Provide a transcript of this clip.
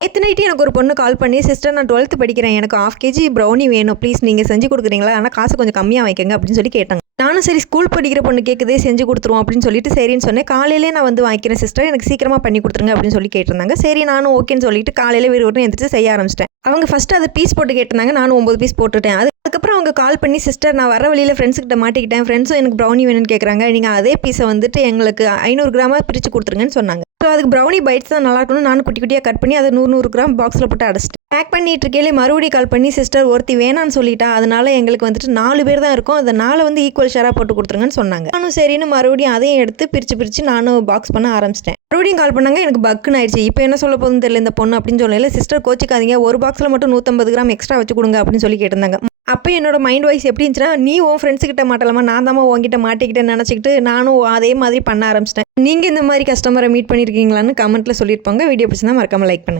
நேத்து நைட்டு எனக்கு ஒரு பொண்ணு கால் பண்ணி, "சிஸ்டர் நான் 12த் படிக்கிறேன். எனக்கு 1/2 கேஜி ப்ரௌனி வேணும். ப்ளீஸ் நீங்க செஞ்சு குடுக்குறீங்களா? ஆனா காசு கொஞ்சம் கம்மியா வாங்கிக்கங்க" அப்படின்னு சொல்லி கேட்டாங்க. நானும் சரி ஸ்கூல் படிக்கிற பொண்ணு கேட்குதே செஞ்சு குடுத்துருவோம் அப்படின்னு சொல்லிட்டு சரின்னு சொன்னேன். "காலையிலேயே நான் வந்து வாங்கிக்கிறேன் சிஸ்டர். எனக்கு சீக்கிரமா பண்ணி குடுத்துருங்க" அப்படின்னு சொல்லி கேட்டிருந்தாங்க. சரி நானும் ஓகேன்னு சொல்லிட்டு காலையில விறுவிறுன்னு எந்திரிச்சு செய்ய ஆரம்பிச்சுட்டேன். அவங்க ஃபர்ஸ்ட்டு அத பீஸ் போட்டு கேட்டிருந்தாங்க. நானும் 9 பீஸ் போட்டுட்டேன். அதுக்கப்புறம் அவங்க கால் பண்ணி, "சிஸ்டர் நான் வர வழியில ஃப்ரெண்ட்ஸ் கிட்ட மாட்டிக்கிட்டேன். ஃப்ரெண்ட்ஸும் எனக்கு ப்ரௌனி வேணும்னு கேட்குறாங்க. நீங்க அதே பீஸ வந்துட்டு எங்களுக்கு 500 கிராமா பிரிச்சு குடுத்துருங்கன்னு" சொன்னாங்க. ஸோ அதுக்கு ப்ரௌனி பைட்ஸ் தான் நல்லாயிருக்கணும். நானும் குட்டி குட்டியா கட் பண்ணி அத 100, 100 கிராம் பாக்ஸ்ல போட்டு அடைச்சிட்டேன். பேக் பண்ணிட்டு இருக்கையிலே மறுபடியும் கால் பண்ணி, "சிஸ்டர் ஒருத்தி வேணான்னு சொல்லிட்டா. அதனால எங்களுக்கு வந்துட்டு 4 பேர் தான் இருக்கோம். அத 4 வந்து ஈக்குவல் ஷேரா போட்டு குடுத்துருங்கன்னு" சொன்னாங்க. நானும் சரின்னு மறுபடியும் அதையும் எடுத்து பிரிச்சு நானும் பாக்ஸ் பண்ண ஆரம்பிச்சிட்டேன். மறுபடியும் கால் பண்ணாங்க. எனக்கு பக்குன்னு ஆயிடுச்சு. இப்போ என்ன சொல்ல போகுதுன்னு தெரியல இந்த பொண்ணு அப்படின்னு சொல்லல. "சிஸ்டர் கோச்சிக்காதீங்க. ஒரு பாக்ஸ்ல மட்டும் 150 கிராம் எக்ஸ்ட்ரா வச்சு குடுங்க" அப்படின்னு சொல்லி கேட்டிருந்தாங்க. அப்போ என்னோட மைண்ட் வாய்ஸ் எப்படி இருந்துச்சுன்னா, "நீ உன் ஃப்ரெண்ட்ஸ் கிட்ட மாட்டலாமா? நான் தாம்மா உன்கிட்ட மாட்டிக்கிட்டேன்னு" நினச்சிக்கிட்டு நானும் அதே மாதிரி பண்ண ஆரம்பிச்சிட்டேன். நீங்க இந்த மாதிரி கஸ்டமரை மீட் பண்ணியிருக்கீங்களான்னு கமெண்ட்ல சொல்லிட்டு போங்க. வீடியோ பிடிச்சிருந்தா மறக்காம லைக் பண்ணுங்க.